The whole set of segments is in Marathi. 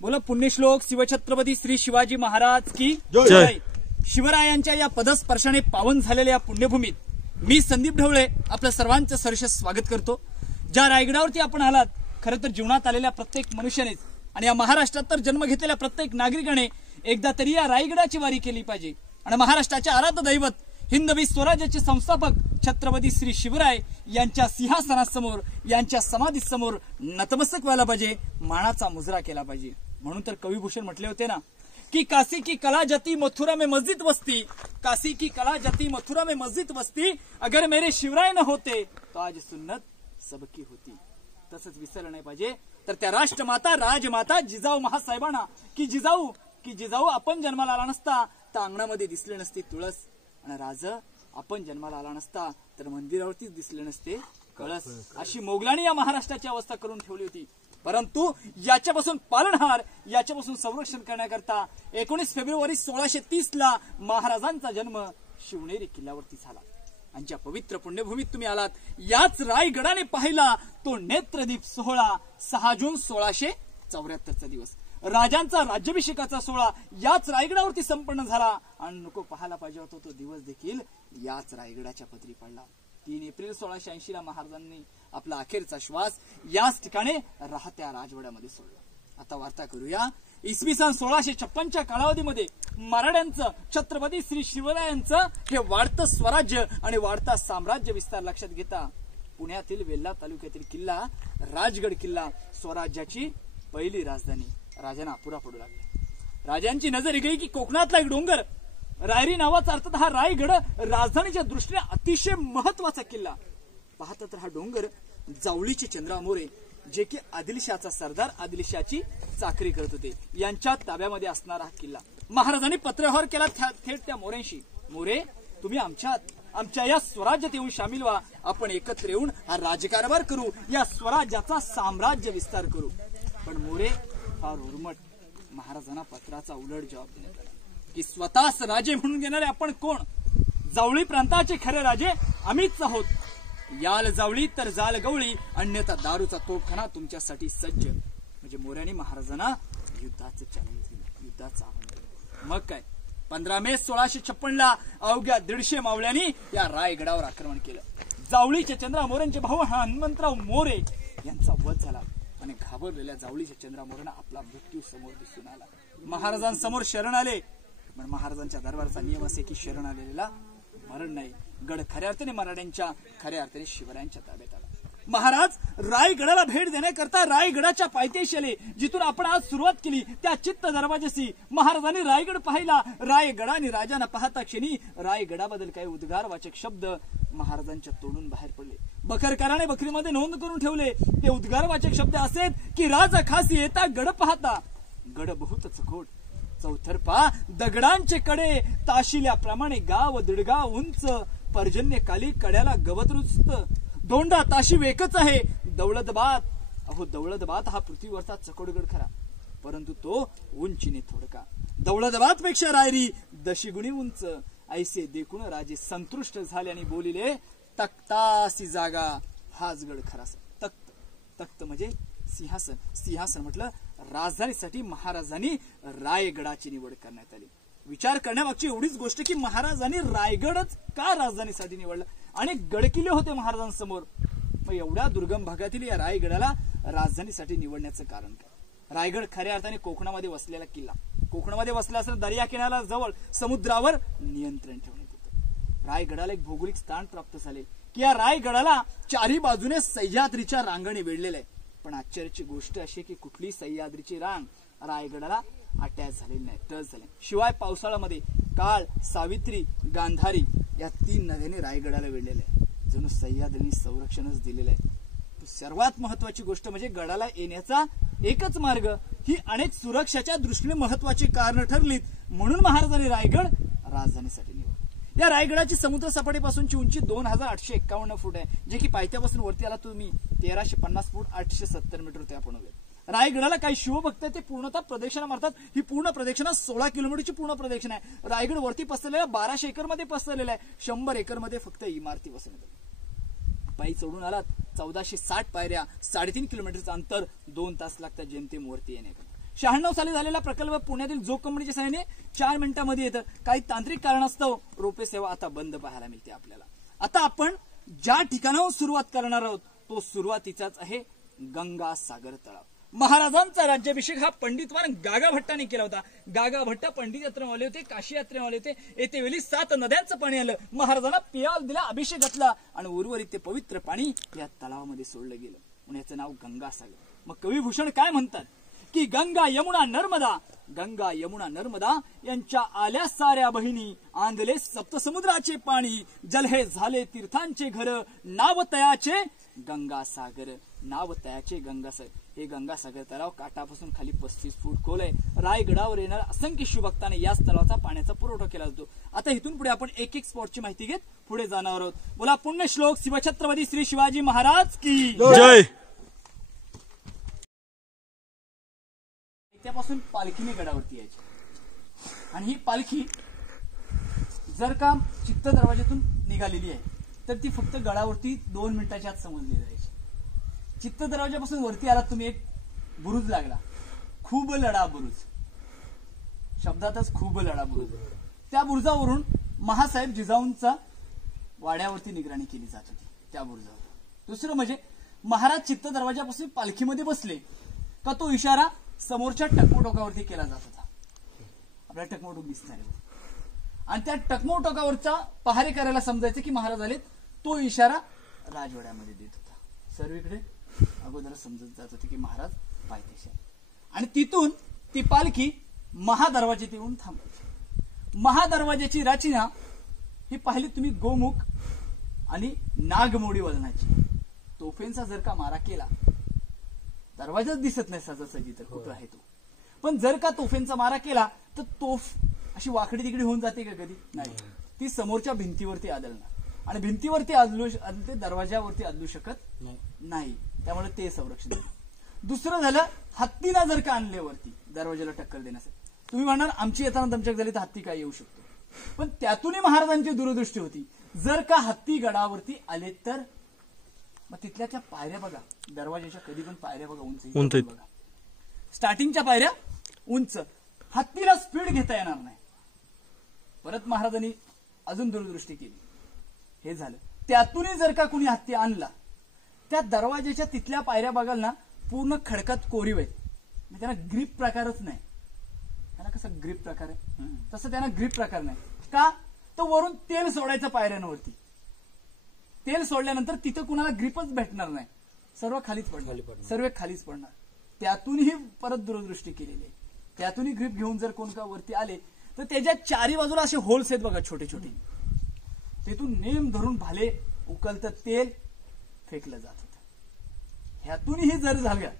बोला पुण्यश्लोक शिवछत्रपती श्री शिवाजी महाराज की जय. शिवरायांच्या या पदस्पर्शाने पावन झालेल्या या पुण्यभूमीत मी संदीप ढवळे आपल्या सर्वांचं सहर्ष स्वागत करतो. ज्या रायगडावरती आपण आलात, खरं तर जीवनात आलेल्या प्रत्येक मनुष्यानेच आणि या महाराष्ट्रात तर जन्म घेतलेल्या प्रत्येक नागरिकाने एकदा तरी या रायगडाची वारी केली पाहिजे. आणि महाराष्ट्राचे आराध्य दैवत हिंदवी स्वराज्याचे संस्थापक छत्रपती श्री शिवराय यांच्या सिंहासनासमोर, यांच्या समाधीसमोर नतमस्तक व्हायला पाहिजे, मानाचा मुजरा केला पाहिजे. म्हणून तर कविभूषण म्हटले होते ना कि काशी की कला जती मथुरा में मस्जिद बसती, काशी की कला जती मथुरा में मस्जिद बसती, अगर मेरे शिवराय न होते तो आज सुन्नत सबकी होती. तसंच विसरलं नाही पाहिजे. तर त्या राष्ट्रमाता राजमाता जिजाऊ महासाहेबांना की जिजाऊ आपण जन्माला आला नसता तर अंगणामध्ये दिसले नसते तुळस, आणि राज आपण जन्माला आला नसता तर मंदिरावरतीच दिसले नसते कळस. अशी मोगलांनी या महाराष्ट्राची अवस्था करून ठेवली होती. परंतु याच्यापासून पालनहार, याच्यापासून संरक्षण करण्याकरता 19 फेब्रुवारी 1630 ला महाराजांचा जन्म शिवनेरी किल्ल्यावरती झाला. आणि ज्या पवित्र पुण्यभूमीत तुम्ही आलात, याच रायगडाने पाहिला तो नेत्रदीप सोहळा 6 जून 1674चा दिवस. राजांचा राज्याभिषेकाचा सोहळा याच रायगडावरती संपन्न झाला. आणि नको पाहायला पाहिजे होता तो दिवस देखील याच रायगडाच्या पदरी पडला. 3 एप्रिल 1680 ला महाराजांनी आपला अखेरचा श्वास याच ठिकाणी राहत्या राजवाड्यामध्ये सोडला. आता वार्ता करूया इसवी सन 1656च्या कालावधीमध्ये मराठ्यांचं, छत्रपती श्री शिवरायांचं हे वाढतं स्वराज्य आणि वाढता साम्राज्य विस्तार लक्षात घेता पुण्यातील वेल्हा तालुक्यातील किल्ला राजगड किल्ला स्वराज्याची पहिली राजधानी राजांना अपुरा पडू लागला. राजांची नजर गेली की कोकणातला एक डोंगर रायरी नावाचा अर्थात हा रायगड राजधानीच्या दृष्टीने अतिशय महत्वाचा किल्ला. पाहता तर हा डोंगर जावळीचे चंद्रराव मोरे, जे की आदिलशाहचा सरदार, आदिलशाहची चाकरी करत होते, यांच्या ताब्यामध्ये असणारा हा किल्ला. महाराजांनी पत्रव्यवहार केला थेट त्या मोऱ्यांशी. मोरे, तुम्ही आमच्या या स्वराज्यात येऊन सामील व्हा, आपण एकत्र येऊन हा राजकारभार करू, या स्वराज्याचा साम्राज्य विस्तार करू. पण मोरे फार उर्मट. महाराजांना पत्राचा उलट जबाब देण्यात आला की स्वतःच राजे म्हणून घेणारे आपण कोण? जावळी प्रांताचे खरे राजे आम्हीच आहोत. याल जावळी तर जाल गवळी, अन्यथा दारूचा तोफखाना तुमच्यासाठी सज्ज. म्हणजे मोऱ्याने महाराजांना युद्धाचं चॅलेंज दिलं, युद्धाचं आव्हान दिलं. मग काय, 15 मे 1656 ला अवघ्या 150 मावळ्यांनी या रायगडावर आक्रमण केलं. जावळीच्या चंद्रराव मोरेंचे भाऊ हनुमंतराव मोरे यांचा वध झाला आणि घाबरलेल्या जावळीच्या चंद्रराव मोरेंना आपला मृत्यू समोर दिसून आला. महाराजांसमोर शरण आले, पण महाराजांच्या दरबारचा नियम असे की शरण आलेला मरण नाही. गड खऱ्या अर्थाने मराठ्यांच्या, खऱ्या अर्थाने शिवरायांच्या ताब्यात आला. महाराज रायगडाला भेट देण्याकरता रायगडाच्या पायथ्याशी आले, जिथून आपण आज सुरुवात केली त्या चित्त दरवाजाशी. महाराजांनी रायगड पाहिला. रायगडाने राजांना पाहता क्षणी रायगडाबद्दल काही उद्गारवाचक शब्द महाराजांच्या तोंडून बाहेर पडले. बखरकाराने बकरीमध्ये नोंद करून ठेवले. ते उद्गारवाचक शब्द असेत की राजा खास येता गड पाहता, गड बहुत चकोट, चौथरपा दगडांचे कडे, ताशिल्याप्रमाणे गाव दीडगाव उंच, पर्जन्यकाली कड्याला गवत रुचत, दोंडा ताशी वेकच आहे. दौलतबाद, अहो दौलतबाद हा पृथ्वीवरचा चकोडगड खरा, परंतु तो उंचीने थोडका. दौलतबाद पेक्षा रायरी 10 गुणी उंच. ऐसे देखून राजे संतुष्ट झाले आणि बोलिले, तख्तासी जागा हाच गड खरा. तख्त म्हणजे सिंहासन. सिंहासन म्हटलं राजधानीसाठी महाराजांनी रायगडाची निवड करण्यात आली. विचार करण्यामागची एवढीच गोष्ट की महाराजांनी रायगडच का राजधानीसाठी निवडला. आणि गडकिल्ले होते महाराजांसमोर, मग एवढ्या दुर्गम भागातील या रायगडाला राजधानीसाठी निवडण्याचं कारण काय? रायगड खऱ्या अर्थाने कोकणामध्ये वसलेला किल्ला. कोकणामध्ये वसला असलेला दर्या किनाऱ्याला जवळ समुद्रावर नियंत्रण ठेवण्यात येतं. रायगडाला एक भौगोलिक स्थान प्राप्त झाले की या रायगडाला चारी बाजूने सह्याद्रीच्या रांगणे वेढलेल्या आहे. पण आश्चर्याची गोष्ट अशी की कुठली सह्याद्रीची रांग रायगडाला अटॅच झालेली नाही, टच झाले. शिवाय पावसाळ्यामध्ये काळ, सावित्री, गांधारी या 3 नद्यांनी रायगडाला वेढलेल्या आहे. जणू सह्याद्रीने संरक्षणच दिलेलं आहे. सर्वात महत्वाची गोष्ट म्हणजे गडाला येण्याचा एकच मार्ग. ही अनेक सुरक्षाच्या दृष्टीने महत्वाची कारण ठरलीत, म्हणून महाराजांनी रायगड राजधानीसाठी निवडला. या रायगडाची समुद्र सपाटीपासूनची उंची 2851 फूट आहे, जे की पायथ्यापासून वरती आला तुम्ही 1350 फूट 870 मीटर ते आपण रायगडाला काही शिवभक्त ते पूर्णतः प्रदक्षिणा मारतात. ही पूर्ण प्रदक्षिणा 16 किलोमीटरची पूर्ण प्रदक्षिणा आहे. रायगड वरती पसरलेला 1200 एकर मध्ये पसरलेला आहे. 100 एकर मध्ये फक्त इमारती बसवण्यात. पायी चढून आलात 1460 पायऱ्या, 3.5 किलोमीटरचं अंतर, 2 तास लागतात जेमतेम वरती येण्याकरता. 96 साली झालेला प्रकल्प पुण्यातील जोग कंपनीच्या सहाय्याने 4 मिनिटांमध्ये येतं. काही तांत्रिक कारणास्तव रोपवे सेवा आता बंद पाहायला मिळते आपल्याला. आता आपण ज्या ठिकाणाहून सुरुवात करणार आहोत तो सुरुवातीचाच आहे गंगासागर तलाव. महाराजांचा राज्याभिषेक हा पंडितवान गागा भट्टाने केला होता. गागा भट्ट पंडित यात्रेवाले होते, काशी यात्रेवाले होते. येते वेळी 7 नद्यांचं पाणी आलं. महाराजांना पियाल दिला, अभिषेक घातला आणि उर्वरित ते पवित्र पाणी या तलावामध्ये सोडलं गेलं म्हणून याचं नाव गंगासागर. मग कविभूषण काय म्हणतात की गंगा यमुना नर्मदा, गंगा यमुना नर्मदा यांच्या आल्या साऱ्या बहिणी, आंधले सप्तसमुद्राचे पाणी, जलहे झाले तीर्थांचे घर, नाव तयाचे गंगासागर, नाव तयाचे गंगासागर. हे गंगासागर तलाव काठापासून खाली 35 फूट खोल आहे. रायगडावर येणाऱ्या असंख्य शिवभक्तांनी याच तलावाचा पाण्याचा पुरवठा केला जातो. आता इथून पुढे आपण एक एक स्पॉटची माहिती घेत पुढे जाणार आहोत. बोला पुण्यश्लोक शिवछत्रपती श्री शिवाजी महाराज की जय. त्यापासून पालखीने गडावरती यायची आणि ही पालखी जर का चित्त दरवाजातून निघालेली आहे तर ती फक्त गडावरती 2 मिनिटाच्या आत समजली जायची. चित्त दरवाजापासून वरती आलात तुम्ही, एक बुरुज लागला, खूप लढा बुरुज, शब्दातच खूप लढा बुरुज. त्या बुरुजावरून महासाहेब जिजाऊंचा वाड्यावरती निगराणी केली जात होती त्या बुरुजावर. दुसरं म्हणजे महाराज चित्त दरवाजापासून पालखीमध्ये बसले का तो इशारा समोरच्या टकमोटोकावरती केला जात होता. आपल्याला टकमोटोक दिसत नाही आणि त्या टकमोटोकावरचा पहारे करायला समजायचं की महाराज आलेत. तो इशारा राजवाड्यामध्ये देत होता. सर्वीकडे अगोदर समजत जात होते की महाराज पायथ्याशी आहेत. आणि तिथून ती पालखी महादरवाजेत येऊन थांबायची. महादरवाजाची रचना ही पाहिली तुम्ही गोमुख आणि नागमोडी वलनाची. तोफेंचा जर का मारा केला, दरवाजाच दिसत नाही सहजासहजी तर कुठं आहे तो, पण जर का तोफेंचा मारा केला तर तोफ अशी वाकडी तिकडी होऊन जाते का? कधी नाही. ती समोरच्या भिंतीवरती आदळणार आणि भिंतीवरती ते दरवाजावरती आदलू शकत नाही. त्यामुळे ते संरक्षण. दुसरं झालं, हत्तीला जर का आणले वरती दरवाजाला टक्कर देण्यासाठी. तुम्ही म्हणणार आमची येताना दमचक झाली तर हत्ती काय येऊ शकतो, पण त्यातूनही महाराजांची दूरदृष्टी होती. जर का हत्ती गडावरती आले तर मग तिथल्या त्या पायऱ्या बघा, दरवाजाच्या कधी पण पायऱ्या बघा उंच बघा, स्टार्टिंगच्या पायऱ्या उंच, हत्तीला स्पीड घेता येणार नाही. परत महाराजांनी अजून दूरदृष्टी केली. हे झालं. त्यातूनही जर का कुणी हत्ती आणला, त्या दरवाजाच्या तिथल्या पायऱ्या बघाल ना पूर्ण खडकात कोरीव आहेत. म्हणजे त्यांना ग्रीप प्रकारच नाही. त्यांना कसा ग्रीप प्रकार आहे तसं त्यांना ग्रीप प्रकार नाही. का तर वरून तेल सोडायचं पायऱ्यांवरती. तेल सोडल्यानंतर तिथं कुणाला ग्रीपच भेटणार नाही, सर्व खालीच पडणार, सर्व खालीच पडणार. त्यातूनही परत दूरदृष्टी केलेली आहे. त्यातूनही ग्रीप घेऊन जर कोण का वरती आले तर त्याच्या चारी बाजूला असे होल्स आहेत बघा, छोटे छोटे. तिथून नेम धरून भाले उकलतं तेल फेकलं जात होतं. ह्यातूनही जर झालं,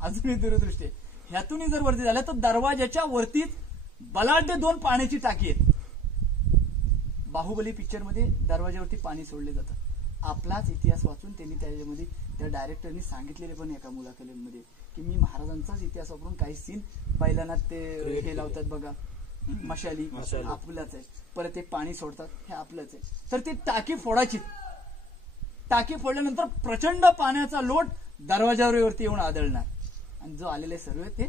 अजूनही दूरदृष्टी, ह्यातूनही जर वरती झालं तर दरवाजाच्या वरतीच बलाढ्य 2 पाण्याची टाकी आहेत. बाहुबली पिक्चर मध्ये दरवाजावरती पाणी सोडले जातं. आपलाच इतिहास वाचून त्यांनी त्याच्यामध्ये त्या डायरेक्टरनी सांगितलेले पण एका मुलाखतीमध्ये की मी महाराजांचाच इतिहास वापरून काही सीन पहिल्यांदा ते हे लावतात बघा, मशाली आपलाच आहे, परत ते पाणी सोडतात हे आपलंच आहे. तर ती टाकी फोडायची. टाकी फोडल्यानंतर प्रचंड पाण्याचा लोट दरवाजावरती येऊन आदळणार आणि जो आलेले सर्व ते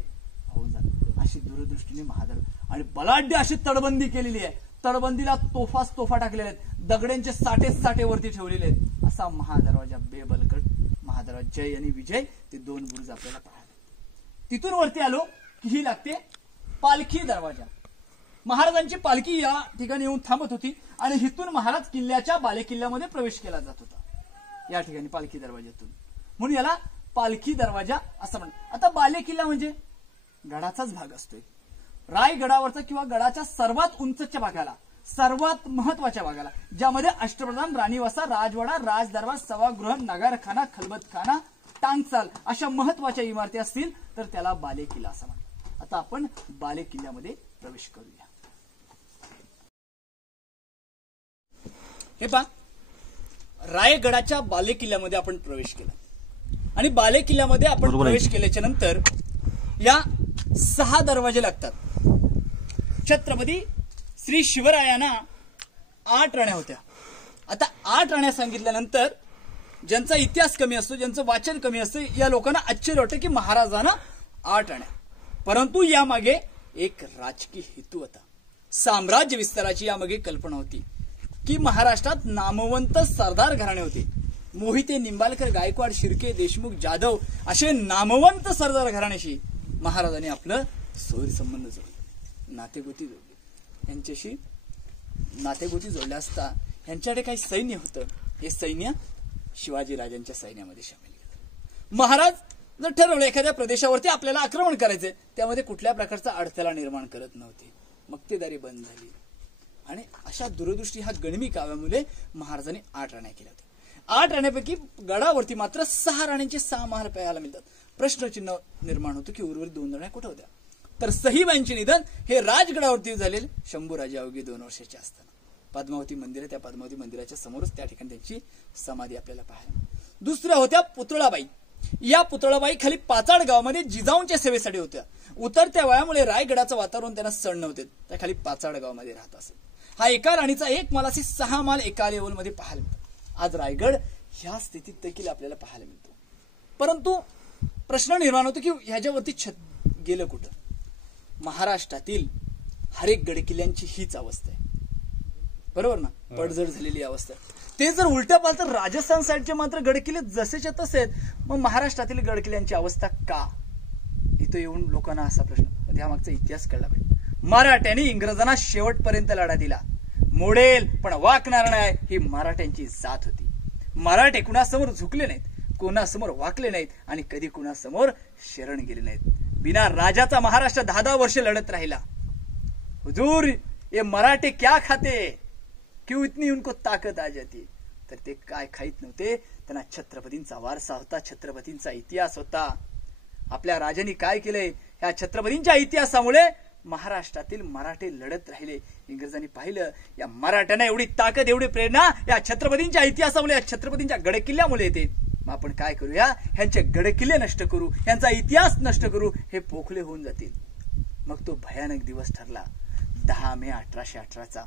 होऊन जाणार. अशी दूरदृष्टीने महादर आणि बलाढ्य अशी तडबंदी केलेली आहे. तडबंदीला तोफा टाकलेल्या आहेत, दगड्यांचे साठे वरती ठेवलेले आहेत. असा महादरवाजा, बेबलकट महादरवाजा, जय आणि विजय, ते 2 बुरुज आपल्याला पाहायला. तिथून वरती आलो की ही लागते पालखी दरवाजा. महाराजांची पालखी या ठिकाणी येऊन थांबत होती आणि इथून महाराज किल्ल्याच्या बालेकिल्ल्यामध्ये प्रवेश केला जात होता. या ठिकाणी पालखी दरवाज्यातून, म्हणून याला पालखी दरवाजा असं म्हणतात. आता बालेकिल्ला म्हणजे गडाचाच भाग असतोय. रायगडावरचा किंवा गडाच्या सर्वात उंचच्या भागाला, सर्वात महत्वाच्या भागाला, ज्यामध्ये अष्टप्रधान, राणीवासा, राजवाडा, राजदरबार, सभागृह, नगारखाना, खलबतखाना, टांगसाल अशा महत्वाच्या इमारती असतील तर त्याला बालेकिल्ला असं म्हणतात. आता आपण बालेकिल्ल्यामध्ये प्रवेश करूया. हे पहा, रायगडाच्या बालेकिल्ल्यामध्ये आपण प्रवेश केला आणि बालेकिल्ल्यामध्ये आपण प्रवेश केल्याच्या नंतर या 6 दरवाजे लागतात. छत्रपती श्री शिवरायांना 8 राण्या होत्या. आता 8 राण्या सांगितल्यानंतर ज्यांचा इतिहास कमी असतो, ज्यांचं वाचन कमी असतं, या लोकांना आश्चर्य वाटतं की महाराजांना 8 राण्या. परंतु यामागे एक राजकीय हेतू होता. साम्राज्य विस्ताराची यामागे कल्पना होती की महाराष्ट्रात नामवंत सरदार घराणे होते. मोहिते, निंबाळकर, गायकवाड, शिर्के, देशमुख, जाधव असे नामवंत सरदार घराण्याशी महाराजांनी आपलं सोयीर संबंध जोडले, नातेगोती जोडली. यांच्याशी नातेगोती जोडल्या असता यांच्याकडे काही सैन्य होतं. हे सैन्य शिवाजी राजांच्या सैन्यामध्ये सामील केलं. महाराज जर ठरवलं एखाद्या प्रदेशावरती आपल्याला आक्रमण करायचंय, त्यामध्ये कुठल्या प्रकारचा अडथळा निर्माण करत नव्हते. मक्तेदारी बंद झाली आणि अशा दूरदृष्टी ह्या गणवी काव्यामुळे महाराजांनी 8 राण्या केल्या होत्या. 8 राण्यांपैकी गडावरती मात्र 6 राण्यांचे 6 महाल पाहायला मिळतात. प्रश्नचिन्ह निर्माण होतं की उर्वरित 2 राण्या कुठे होत्या. तर सहीबाईंचे निधन हे राजगडावरती झालेले शंभूराजे अवघे 2 वर्षाचे असताना. पद्मावती मंदिर आहे, त्या पद्मावती मंदिराच्या समोरच त्या ठिकाणी त्यांची समाधी आपल्याला पाहायला. दुसऱ्या होत्या पुतळाबाई. या पुतळाबाई खाली पाचाड गावामध्ये जिजाऊंच्या सेवेसाठी होत्या. उतरत्या वयामुळे रायगडाचं वातावरण त्यांना सण नव्हते, त्या खाली पाचाड गावामध्ये राहत असत. हा एका राणीचा 1 माल असे 6 माल एका लेवलमध्ये पाहायला मिळतात. आज रायगड ह्या स्थितीत देखील आपल्याला पाहायला मिळतो. परंतु प्रश्न निर्माण होतो की ह्याच्यावरती छत गेलं कुठं. महाराष्ट्रातील हर एक गडकिल्ल्यांची हीच अवस्था आहे, बरोबर ना. पडझड झालेली अवस्था. ते जर उलट्या पाल तर राजस्थान साईडचे मात्र गडकिल्ले जसेच्या तसे आहेत. मग महाराष्ट्रातील गडकिल्ल्यांची अवस्था का. इथं येऊन लोकांना असा प्रश्न, त्यामागचा इतिहास कळला पाहिजे. मराठ्यांनी इंग्रजांना शेवटपर्यंत लढा दिला. मोडेल पण वाकणार नाही ही मराठ्यांची जात होती. मराठे कुणासमोर झुकले नाहीत, कोणासमोर वाकले नाहीत आणि कधी कुणासमोर शरण गेले नाहीत. बिना राजाचा महाराष्ट्र 10-10 वर्ष लढत राहिला. हुजूर ये मराठे क्या खाते, क्यों इतनी उनको ताकत आ जाती. तर ते काय खाईत नव्हते. त्यांना छत्रपतींचा वारसा होता, छत्रपतींचा इतिहास होता. आपल्या राजांनी काय केलंय, ह्या छत्रपतींच्या इतिहासामुळे महाराष्ट्रातील मराठे लढत राहिले. इंग्रजांनी पाहिलं या मराठ्यांना एवढी ताकद, एवढी प्रेरणा या छत्रपतींच्या इतिहासामुळे, या छत्रपतींच्या गडकिल्ल्यामुळे येते. मग आपण काय करूया, ह्यांचे गडकिल्ले नष्ट करू, ह्यांचा इतिहास नष्ट करू, हे पोखले होऊन जातील. मग तो भयानक दिवस ठरला 10 मे 1818चा.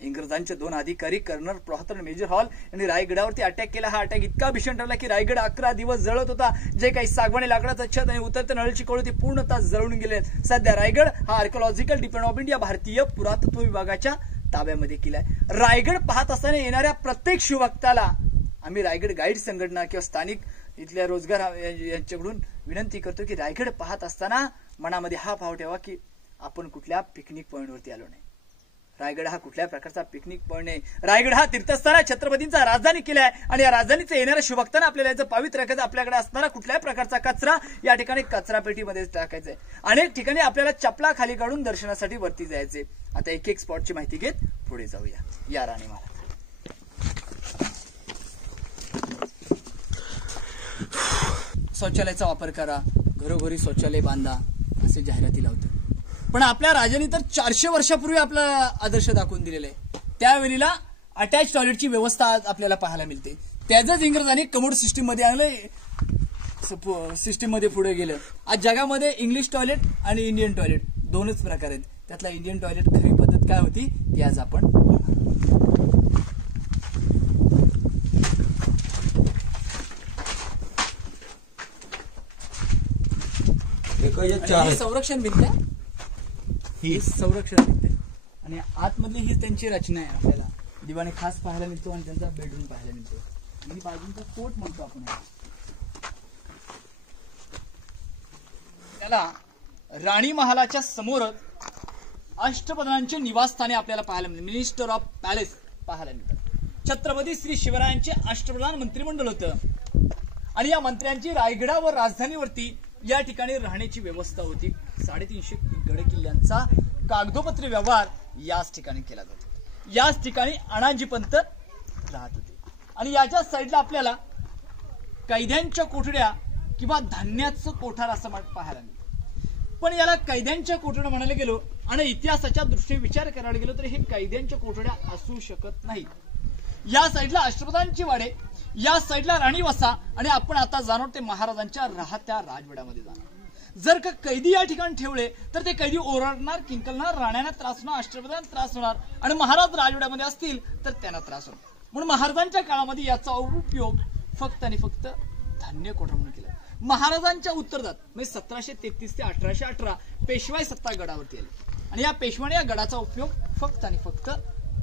इंग्रजांचे 2 अधिकारी कर्नल प्रॉथर मेजर हॉल यांनी रायगडावरती अटॅक केला. हा अटॅक इतका भीषण ठरला की रायगड 11 दिवस जळत होता. जे काही सागवानी लाकडाचं छत आणि उतरते नळीची कोळ ती पूर्णतः जळून गेले. सध्या रायगड हा आर्किओलॉजिकल डिपार्टमेंट ऑफ इंडिया भारतीय पुरातत्व विभागाच्या ताब्यामध्ये केलाय. रायगड पाहत असताना येणाऱ्या प्रत्येक शिवभक्ताला आम्ही रायगड गाईड संघटना किंवा स्थानिक इथल्या रोजगार यांच्याकडून विनंती करतो की रायगड पाहत असताना मनामध्ये हा भाव ठेवा की आपण कुठल्या पिकनिक पॉइंटवरती आलो नाही. रायगड हा कुठल्या प्रकारचा पिकनिक पॉइंट नाही. रायगड हा तीर्थस्थान आहे, छत्रपतींचा राजधानी केलाय आणि या राजधानीचे येणाऱ्या शिवभक्तांना आपल्याला याचं पावित्र्य राखायचं. आपल्याकडे असणारा कुठल्याही प्रकारचा कचरा या ठिकाणी कचरा पेटीमध्ये टाकायचा आहे. अनेक ठिकाणी आपल्याला चपला खाली काढून दर्शनासाठी वरती जायचे. आता एक एक स्पॉटची माहिती घेत पुढे जाऊया. या राणी महाराज. शौचालयाचा वापर करा, घरोघरी शौचालय बांधा असे जाहिराती लावतात. पण आपल्या राजांनी तर 400 वर्षापूर्वी आपला आदर्श दाखवून दिलेला आहे. त्यावेळेला अटॅच टॉयलेटची व्यवस्था आज आपल्याला पाहायला मिळते. त्याच इंग्रजांनी कमोड सिस्टीम मध्ये आणलं, सिस्टीम मध्ये पुढे गेलं. आज जगामध्ये इंग्लिश टॉयलेट आणि इंडियन टॉयलेट 2च प्रकार आहेत. त्यातला इंडियन टॉयलेट खरी पद्धत काय होती ती आज आपण संरक्षण भिंत आहे, ही संरक्षण भिंत आहे आणि आतमधली ही त्यांची रचना आहे. आपल्याला दिवाणी खास पाहायला मिळतो आणि त्यांचा बेडरूम पाहायला मिळतो आणि बाजूचा कोट म्हणतो आपण. त्याला राणी महालाच्या समोरच अष्टप्रधानांचे निवासस्थाने आपल्याला पाहायला मिळते. मिनिस्टर ऑफ पॅलेस पाहायला मिळतात. छत्रपती श्री शिवरायांचे अष्टप्रधान मंत्रिमंडळ होतं आणि या मंत्र्यांची रायगडावर राजधानीवरती या ठिकाणी राहण्याची व्यवस्था होती. 350 गडकिल्ल्यांचा कागदोपत्री व्यवहार याच ठिकाणी केला जातो. याच ठिकाणी अनाजी पंत राहत होते आणि याच्या साईडला आपल्याला कैद्यांच्या कोठड्या किंवा धान्याचं कोठार असं पाहायला मिळतं. पण याला कैद्यांच्या कोठड्या म्हणायला गेलो आणि इतिहासाच्या दृष्टीने विचार करायला गेलो तर हे कैद्यांच्या कोठड्या असू शकत नाहीत. या साईडला अष्टप्रधानची वाडे, या साईडला राणीवसा आणि आपण आता जाणार ते महाराजांच्या राहत्या राजवाड्यामध्ये जाणार. जर का कैदी या ठिकाणी ठेवले तर ते कैदी ओरडणार, किंकलणार, राण्यांना त्रास होणार, अष्टप्रधान त्रास होणार आणि महाराज राजवाड्यामध्ये असतील तर त्यांना त्रास होणार. म्हणून महाराजांच्या काळामध्ये याचा उपयोग फक्त आणि फक्त धान्य कोठा म्हणून केला. महाराजांच्या उत्तरार्धात म्हणजे 1733 ते 1818 पेशवाई सत्ता गडावरती आली आणि या पेशवाने या गडाचा उपयोग फक्त आणि फक्त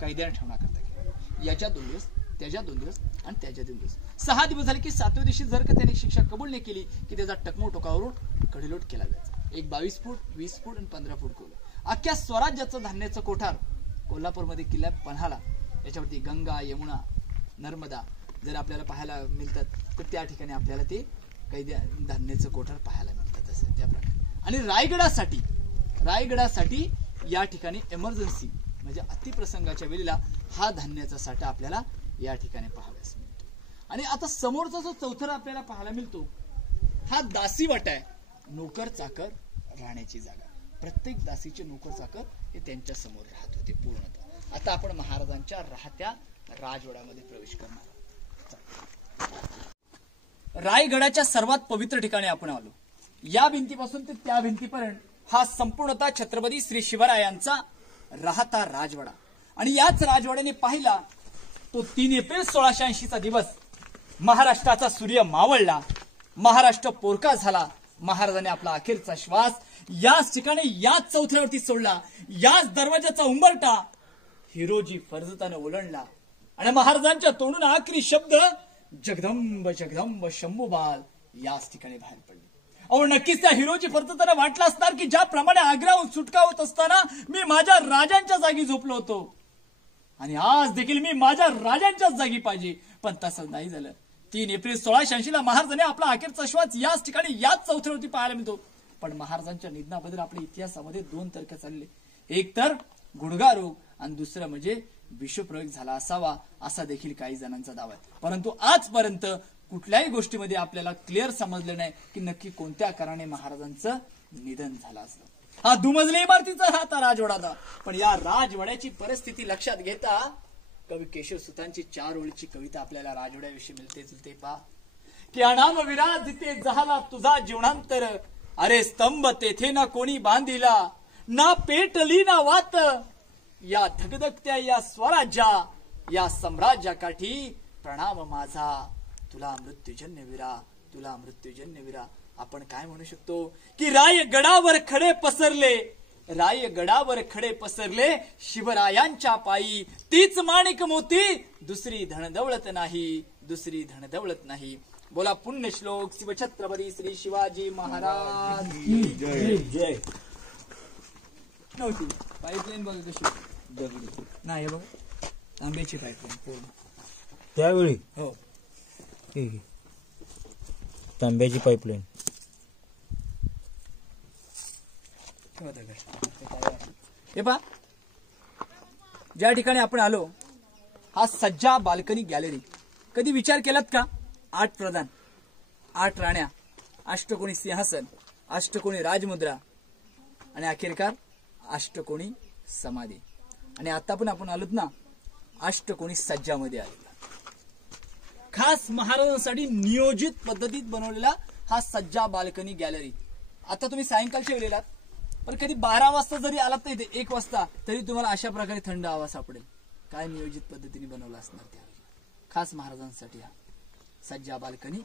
कैद्यांना ठेवण्याकरता केला. याच्या 2 दिवस, त्याच्या 2 दिवस आणि त्याच्या 2 दिवस, 6 दिवस झाले की 7व्या दिवशी जर का त्याने शिक्षा कबूल नाही केली की त्याचा टकमो टोकावरून कडेलोट केला जायचा. एक 22 फूट, 20 फूट आणि 15 फूट कोल. अख्ख्या स्वराज्याचं धान्याचं कोठार कोल्हापूरमध्ये किल्ला पन्हाला, याच्यावरती गंगा, यमुना, नर्मदा जर आपल्याला पाहायला मिळतात तर त्या ठिकाणी आपल्याला ते काही धान्याचं कोठार पाहायला मिळतात असं त्याप्रमाणे. आणि रायगडासाठी या ठिकाणी इमर्जन्सी म्हणजे अतिप्रसंगाच्या वेळेला हा धान्याचा साठा आपल्याला या ठिकाणी पाहावयास मिळतो. आणि आता समोरचा जो चौथरा आपल्याला पाहायला मिळतो हा दासी वाटा आहे, नोकर चाकर राहण्याची जागा. प्रत्येक दासीचे नोकर चाकर हे त्यांच्या समोर राहत होते पूर्णतः. आता आपण महाराजांच्या राहत्या राजवाड्यामध्ये प्रवेश करणार. रायगडाच्या सर्वात पवित्र ठिकाणी आपण आलो. या भिंतीपासून ते त्या भिंतीपर्यंत हा संपूर्णतः छत्रपती श्री शिवरायांचा राहता राजवाडा. आणि याच राजवाड्याने पाहिला तो 3 एप्रिल 1680 दिवस महाराष्ट्राचा सूर्य मावळला, महाराष्ट्र पोरका झाला. महाराजांनी आपला अखेरचा श्वास याच ठिकाणी याच चौथऱ्यावरती सोडला. याच दरवाजाचा उंबरठा हिरोजी फर्जताने ओलांडला आणि महाराजांच्या तोंडून आखरी शब्द जगदंब जगदंब शंभूबाल याच ठिकाणी बाहेर पडले. अहो नक्कीच त्या हिरोजी फर्जताना वाटलं असणार की ज्याप्रमाणे आग्र्याहून सुटका होत असताना मी माझ्या राजांच्या जागी झोपलो होतो आणि आज देखील मी माझ्या राजांच्याच जागी पाहिजे, पण तसं नाही झालं. 3 एप्रिल 1680 महाराजांनी आपला अखेरचा श्वास याच ठिकाणी याच चौथऱ्यावरती पाहायला मिळतो. पण महाराजांच्या निधनाबद्दल आपल्या इतिहासामध्ये 2 तर्क चालले. एक तर गुडघा रोग आणि दुसरं म्हणजे विषप्रयोग झाला असावा असा देखील काही जणांचा दावा आहे. परंतु आजपर्यंत कुठल्याही गोष्टीमध्ये आपल्याला क्लिअर समजलं नाही की नक्की कोणत्या कारणाने महाराजांचं निधन झालं असलं. हा दुमजली इमारतीचा राहता राजवाडा. पण या राजवाड्याची परिस्थिती लक्षात घेता कवी केशव सुतांची 4 ओळीची कविता आपल्याला राजवाड्याविषयी मिळते चुलते पा की अनाम विराजिते झाला तुझा जीवनांतर, अरे स्तंभ तेथे ना कोणी बांधिला, ना पेटली ना वात, या धगधगत्या या स्वराज्या या सम्राज्याकाठी प्रणाम माझा, तुला मृत्यूजन्य वीरा, तुला मृत्यूजन्य वीरा. आपण काय म्हणू शकतो की रायगडावर खडे पसरले शिवरायांच्या पायी, तीच माणिक मोती दुसरी धनदौलत नाही. बोला पुण्य श्लोक शिवछत्रपती श्री शिवाजी महाराज की जय. नव्हती पाईपलाईन बघा कशी नाही बघा, तांब्याची पाईपलाईन पूर्ण त्यावेळी. हो तांब्याची पाईपलाईन. हे पहा ज्या ठिकाणी आपण आलो हा सज्जा बाल्कनी गॅलरी. कधी विचार केलात का 8 प्रधान, 8 राण्या, अष्टकोणी सिंहासन, अष्टकोणी राजमुद्रा आणि अखेरकार अष्टकोणी समाधी. आणि आता पण आपण आलोत ना अष्टकोणी सज्जामध्ये आलो. खास महाराजांसाठी नियोजित पद्धतीत बनवलेला हा सज्जा बाल्कनी गॅलरी. आता तुम्ही सायंकाळच्या वेळेला पण कधी 12 वाजता जरी आलात तर इथे 1 वाजता तरी तुम्हाला अशा प्रकारे थंड हवा सापडेल. काय नियोजित पद्धतीने बनवला असणार त्यावेळी खास महाराजांसाठी हा सज्जा बाल्कनी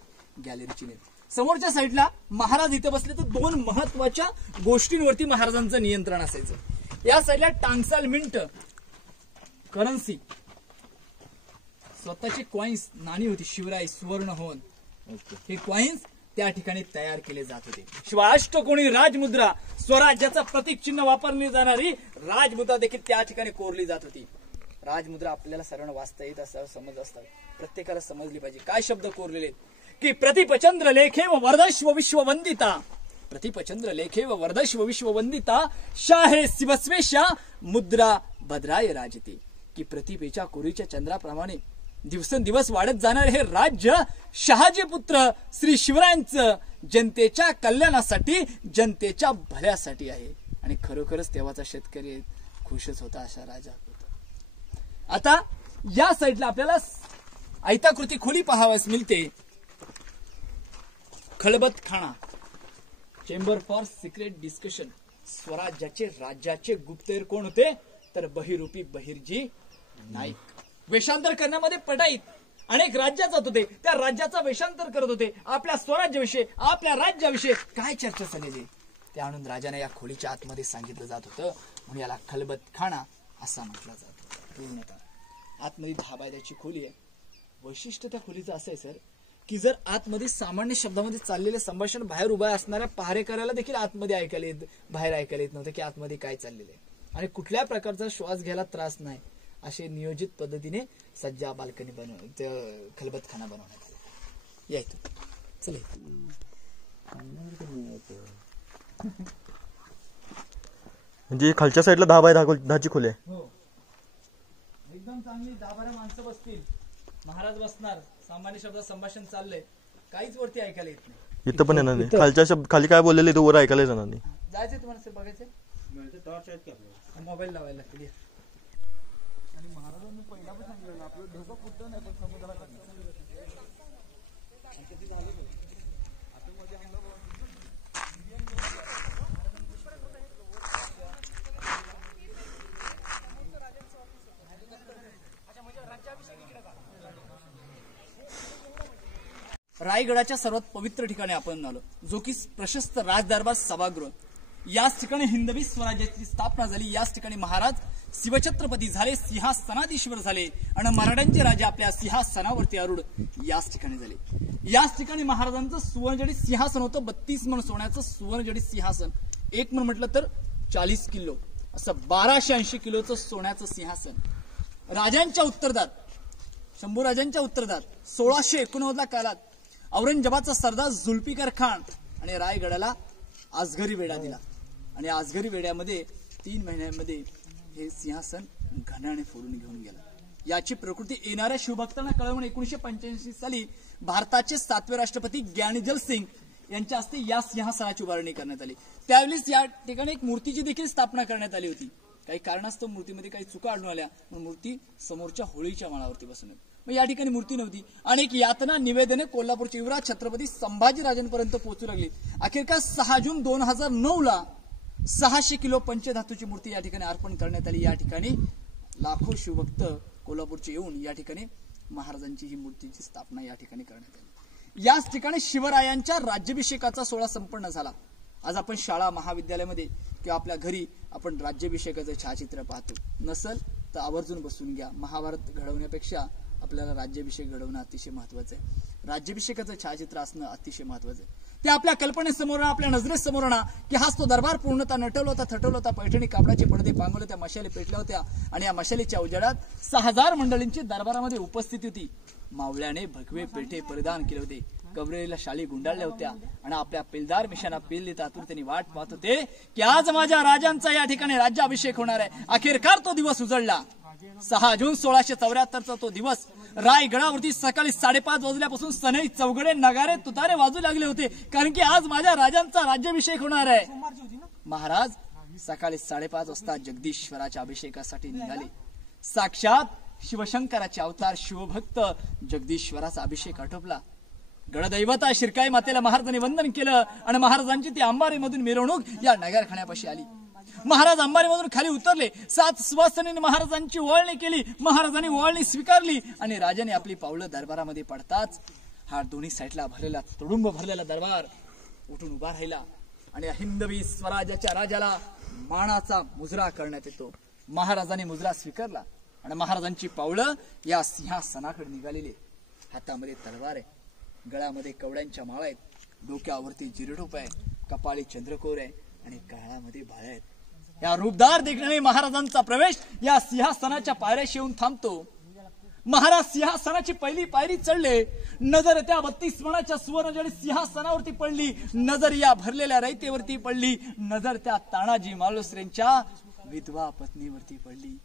गॅलरीची निर्मिती. समोरच्या साईडला महाराज इथे बसले तर 2 महत्वाच्या गोष्टींवरती महाराजांचं नियंत्रण असायचं. या साईडला टांगसाल मिंट करन्सी, स्वतःची कॉइन्स नाणी होती शिवराय सुवर्ण होऊन, हे कॉइन्स त्या ठिकाणी तयार केले जात होते. शिवाय अष्टकोणी राजमुद्रा, स्वराज्याचा प्रतीक चिन्ह वापरली जाणारी राजमुद्रा देखील त्या ठिकाणी कोरली जात होती. राजमुद्रा आपल्याला सर्वांना वाचता येत असं समज असतात, प्रत्येकाला समजली पाहिजे. काय शब्द कोरलेले की प्रतिपचंद्र लेखे व वर्धश्व विश्ववंदिता, प्रतिपचंद्र लेखे व वर्धश्व विश्ववंदिता, शाहे शिवस्वेशा मुद्रा भद्राय राजते. की प्रतिपेच्या कोरीच्या चंद्राप्रमाणे दिवसेंदिवस वाढत जाणारे हे राज्य शहाजी पुत्र श्री शिवरायांचं जनतेच्या कल्याणासाठी, जनतेच्या भल्यासाठी आहे. आणि खरोखरच तेव्हाचा शेतकरी खुशच होता अशा राजा होता. आता या साईडला आपल्याला आयताकृती खोली पाहावयास मिळते. खलबत खाना, चेंबर फॉर सिक्रेट डिस्कशन. स्वराज्याचे राज्याचे गुप्तहेर कोण होते तर बहिरूपी बहिर्जी नाईक. वेषांतर करण्यामध्ये पटाईत अनेक राज्यात जात होते, त्या राज्याचा वेषांतर करत होते, आपल्या स्वराज्याविषयी आपल्या राज्याविषयी काय चर्चा चाललेली ते आणून राजाने या खोलीच्या आतमध्ये सांगितलं जात होतं. म्हणून याला खलबतखाना असा म्हटलं जात. पूर्णतः आतमध्ये 10 बाय 10ची खोली आहे. वैशिष्ट्य त्या खोलीचं असं आहे सर की जर आतमध्ये सामान्य शब्दामध्ये चाललेले संभाषण बाहेर उभा असणाऱ्या पहारेकऱ्याला देखील आतमध्ये ऐकायला येत, बाहेर ऐकायला येत नव्हतं की आतमध्ये काय चाललेलं आहे, आणि कुठल्या प्रकारचा श्वास घ्यायला त्रास नाही असे नियोजित पद्धतीने सज्जा बाल्कनी खलबतखाना बनवण्यात आला. यायचं चल म्हणजे खालच्या साईडला 10 बाय 10ची खोली आहे. हो, एकदम चांगली 10-12 माणसं बसतील, महाराज बसणार, सामान्य शब्दात संभाषण चाललंय, काहीच वरती ऐकायला येत नाही. इथं पण येणार नाही. खालच्या खाली काय बोललेले वर ऐकायला येणार नाही. जायचंय तुम्हाला सर, बघायचंय, मोबाईल लावायला लागतील. आणि महाराजांनी पहिला पण सांगितलं आपलं ढोकं फुटतं नाही पण समुद्राला रायगडाच्या सर्वात पवित्र ठिकाणी आपण आलो, जो की प्रशस्त राजदरबार सभागृह. याच ठिकाणी हिंदवी स्वराज्याची स्थापना झाली. याच ठिकाणी महाराज शिवछत्रपती झाले, सिंहासनाधीश्वर झाले आणि मराठ्यांचे राजे आपल्या सिंहासनावरती आरूढ याच ठिकाणी झाले. याच ठिकाणी महाराजांचं सुवर्णजडित सिंहासन होतं, 32 मन सोन्याचं सुवर्णजडित सिंहासन. 1 मन म्हटलं तर 40 किलो, असं 1280 किलोचं सोन्याचं सिंहासन. राजांच्या उत्तरदार, शंभूराजांच्या उत्तरदार 1689 काळात औरंगजेबाचा सरदार जुल्फिकार खान आणि रायगडाला आजगरी वेढा दिला, आणि आजगरी वेड्यामध्ये 3 महिन्यांमध्ये हे सिंहासन घणाने फोडून घेऊन गेला. याची प्रकृती येणाऱ्या शिवभक्तांना कळवून 1985 साली भारताचे 7वे राष्ट्रपती ज्ञानजल सिंग यांच्या हस्ते या सिंहासनाची उभारणी करण्यात आली. त्यावेळेस या ठिकाणी एक मूर्तीची देखील स्थापना करण्यात आली होती. काही कारणास्तव मूर्तीमध्ये काही चुका आढळून आल्या, म्हणून मूर्ती समोरच्या होळीच्या माळावरती बसवण्यात. मग या ठिकाणी मूर्ती नव्हती. अनेक यातना निवेदने कोल्हापूरचे युवराज छत्रपती संभाजीराजांपर्यंत पोहोचू लागली. अखेरकार 6 जून 2009 ला 600 किलो पंचधातूची मूर्ती या ठिकाणी अर्पण करण्यात आली. या ठिकाणी लाखो शिवभक्त कोल्हापूरचे येऊन या ठिकाणी महाराजांची ही मूर्तीची स्थापना या ठिकाणी करण्यात आली. याच ठिकाणी शिवरायांच्या राज्याभिषेकाचा सोहळा संपन्न झाला. आज आपण शाळा महाविद्यालयामध्ये किंवा आपल्या घरी आपण राज्याभिषेकाचं छायाचित्र पाहतो. नसल तर आवर्जून बसून घ्या. महाभारत घडवण्यापेक्षा आपल्याला राज्याभिषेक घडवणं अतिशय महत्वाचं आहे. राज्याभिषेकाचं छायाचित्र असणं अतिशय महत्वाचं आहे. ते आपल्या कल्पनेसमोर, आपल्या नजरेसमोर ना की हाच तो दरबार पूर्णतः नटवला होता, थटवला होता, पैठणी कापडाचे पडदे पांगवले, त्या मशाली पेटल्या होत्या, आणि या मशालीच्या उजेडात 6000 मंडळींची दरबारामध्ये उपस्थिती होती. मावळ्याने भगवे पेठे परिधान केले होते, कबरेला शाली गुंडाळल्या होत्या, आणि आपल्या पिलदार मिशांना पिल देत आतुरतेने वाट पाहत होते की आज माझ्या राजांचा या ठिकाणी राज्याभिषेक होणार आहे. अखेरकार तो दिवस उजळला. 6 जून 1674चा तो दिवस. रायगडावरती सकाळी 5:30 वाजल्यापासून सनई चौघडे नगारे तुतारे वाजू लागले होते, कारण की आज माझ्या राजांचा राज्याभिषेक होणार आहे. महाराज सकाळी 5:30 वाजता जगदीश्वराच्या अभिषेकासाठी निघाले. साक्षात शिवशंकराचे अवतार शिवभक्त जगदीश्वराचा अभिषेक आटोपला. गडदैवता शिरकाई मातेला महाराजांनी वंदन केलं, आणि महाराजांची ती अंबारीमधून मिरवणूक या नगरखान्यापाशी आली. महाराज अंबारीमधून खाली उतरले. 7 सुवासिनीने महाराजांची ओवाळणी केली. महाराजांनी ओवाळणी स्वीकारली, आणि राजाने आपली पावलं दरबारामध्ये पडताच हा दोन्ही साईडला भरलेला, तुडुंब भरलेला दरबार उठून उभा राहिला, आणि हिंदवी स्वराज्याच्या राजाला मानाचा मुजरा करण्यात येतो. महाराजांनी मुजरा स्वीकारला, आणि महाराजांची पावलं या सिंहासनाकडे निघालेली. हातामध्ये तलवार आहे, गळ्यामध्ये कवड्यांच्या माळा आहेत, डोक्यावरती जिरटोप आहे, कपाळी चंद्रकोर आहे, आणि काळामध्ये भाळ्या आहेत. या रूपदार देखण्याने महाराजांचा प्रवेश या सिंहासनाच्या पायऱ्याशी येऊन थांबतो. महाराज सिंहासनाची पहिली पायरी चढले. नजर त्या 32 मणाच्या सुवर्णजडित सिंहासनावरती पडली. नजर या भरलेल्या रयतेवरती पडली. नजर त्या तानाजी मालुसरेंच्या विधवा पत्नीवरती पडली.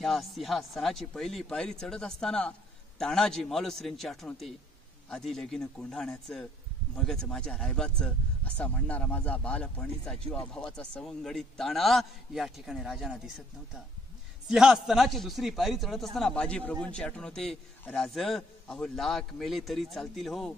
त्या सिंहासनाची पहिली पायरी चढत असताना तानाजी मालुसरेंची आठवण होते. आधी लगीन कोंढाण्याचं, मगच माझ्या रायबाचं, असा म्हणणारा माझा बालपणीचा जीवाभावाचा सवंगडीत ताणा या ठिकाणी राजांना दिसत नव्हता. सिंहासनाची दुसरी पायरी चढत असताना बाजी प्रभूंची आठवण होते. राज, अहो लाख मेले तरी चालतील हो,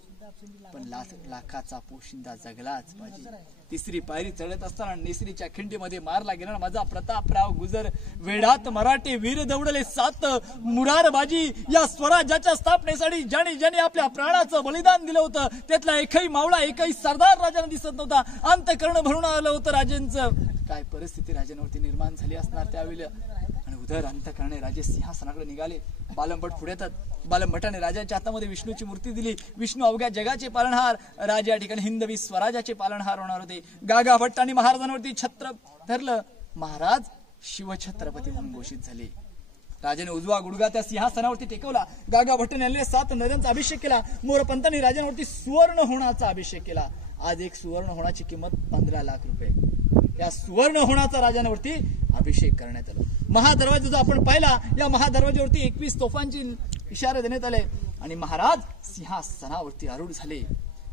पण लाखाचा पोशिंदा जगलाच पाहिजे. तिसरी पायरी चढत असताना नेसरीच्या खिंडीमध्ये मारला गेला माझा प्रतापराव गुजर. वेढात मराठी वीर दौडले 7 मुरारबाजी. या स्वराज्याच्या स्थापनेसाठी ज्याने आपल्या प्राणाचं बलिदान दिलं होतं त्यातला एकही मावळा एकही सरदार राजांना दिसत नव्हता. अंतःकरण भरून आलं होतं राजांचं. काय परिस्थिती राजांवरती निर्माण झाली असणार त्यावेळी. आणि उदर अंतःकरणे राजे सिंहासनाकडे निघाले. बालमभट पुढे येतात. बालमभटाने राजाच्या हातामध्ये विष्णूची मूर्ती दिली. विष्णू अवघ्या जगाचे पालनहार. राजा या ठिकाणी हिंदवी स्वराज्याचे पालनहार होणार होते. गागा भट्टांनी महाराजांवरती छत्र धरलं. महाराज शिवछत्रपती म्हणून घोषित झाले. राजाने उजवा गुडघा त्या सिंहासनावरती टेकवला. गागा भट्टाने 7 नद्यांचा अभिषेक केला. मोरपंतांनी राजांवरती सुवर्ण होणाचा अभिषेक केला. आज एक सुवर्ण होणाची किंमत 15 लाख रुपये. या सुवर्ण होणाचा राजांवरती अभिषेक करण्यात आला. महादरवाजा जो आपण पाहिला, या महादरवाज्यावरती 21 तोफांची इशारे देण्यात आले आणि महाराज सिंहासनावरती आरूढ झाले.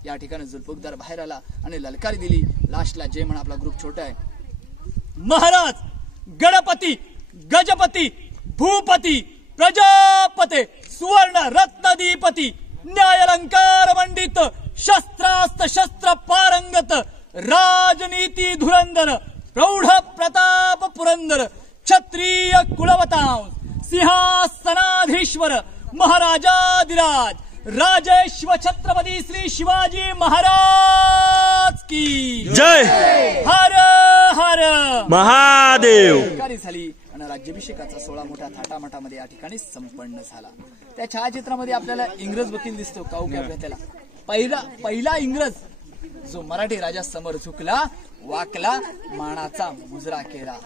या ठिकाणी जुल्फुकदार बाहेर आला आणि ललकारी दिली. लास्टला जय म्हणून आपला ग्रुप छोटा आहे. महाराज गणपती गजपती भूपती प्रजापते सुवर्ण रत्नदीपती न्यायालंकार मंडित शस्त्रास्त्र शस्त्र पारंगत राजनीती धुरंधर प्रौढ प्रताप पुरंदर क्षत्रिय कुलवतांस सिंहासनाधीश्वर महाराजाधिराज राजेश्वर छत्रपती श्री शिवाजी महाराज की जय. हर हर महादेव. झाली आणि राज्याभिषेकाचा सोहळा मोठ्या थाटामाटामध्ये या ठिकाणी संपन्न झाला. त्या छायाचित्रामध्ये आपल्याला इंग्रज वकील दिसतो. काऊके आपल्या त्याला पहिला इंग्रज जो मराठी राजा समोर झुकला, वाकला, मानाचा मुजरा केला.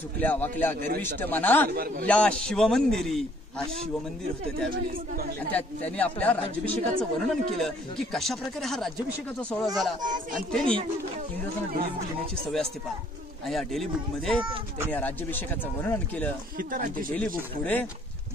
झुकल्या वाकल्या गर्विष्ठ मना या शिवमंदिरी. हा शिवमंदिर होतं त्यावेळेस. आणि त्यांनी आपल्या राज्याभिषेकाचं वर्णन केलं की कशा प्रकारे हा राज्याभिषेकाचा सोहळा झाला. आणि त्यांनी इंग्रजांना डेली बुक लिहिण्याची सवय असते पहा. आणि या डेली बुक मध्ये त्यांनी या राज्याभिषेकाचं वर्णन केलं. आणि ते डेली बुक पुढे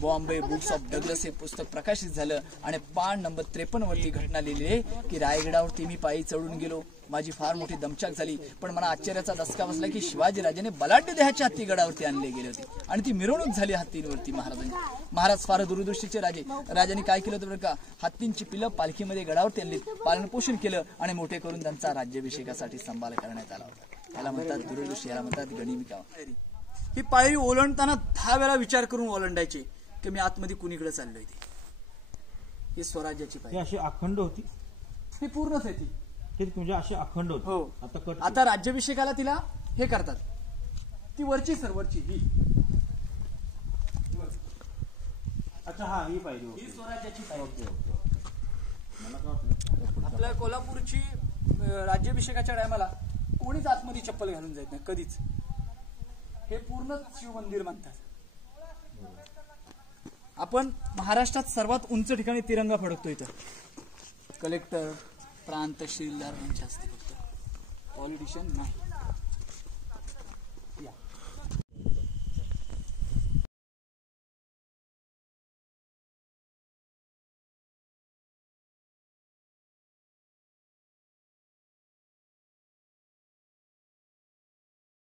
बॉम्बे बुक्स ऑफ डगलस हे पुस्तक प्रकाशित झालं. आणि पान नंबर 53 वरती घटना लिहिली की रायगडावरती मी पायी चढून गेलो. माझी फार मोठी दमछाक झाली. पण मला आश्चर्याचा धसका बसला की शिवाजी राजाने बलाढ्य देहाचे हत्ती गडावरती आणले गेले होते आणि ती मिरवणूक झाली हत्तींवरती महाराजांनी. महाराज फार दूरदृष्टीचे राजे. राजांनी काय केलं होतं बरं का, हत्तींची पिलं पालखीमध्ये गडावरती आणली, पालनपोषण केलं आणि मोठे करून त्यांचा राज्याभिषेकासाठी संभाळ करण्यात आला होता. याला म्हणतात दूरदृष्टी, याला म्हणतात गणिमिका. ही पायरी ओलांडताना 10 वेळा विचार करून ओलांडायचे की मी आतमध्ये कुणीकडे चाललोय. ही स्वराज्याची पायरी अशी अखंड होती. ही पूर्णच आहे ती. म्हणजे अशी अखंड होती. हो. आता राज्याभिषेकाला तिला हे करतात. ती वरची सर वरची ही. अच्छा हा ही पाहिजे. ही स्वराज्याची पायरी. आपल्या कोल्हापूरची राज्याभिषेकाच्या टायमाला कोणीच आतमध्ये चप्पल घालून जात नाही कधीच. हे पूर्ण शिवमंदिर म्हणतात. आपण महाराष्ट्रात सर्वात उंच ठिकाणी तिरंगा फडकतो. इथं कलेक्टर प्रांत तहसीलदार यांच्या हस्ते फक्त, पॉलिटिशियन नाही.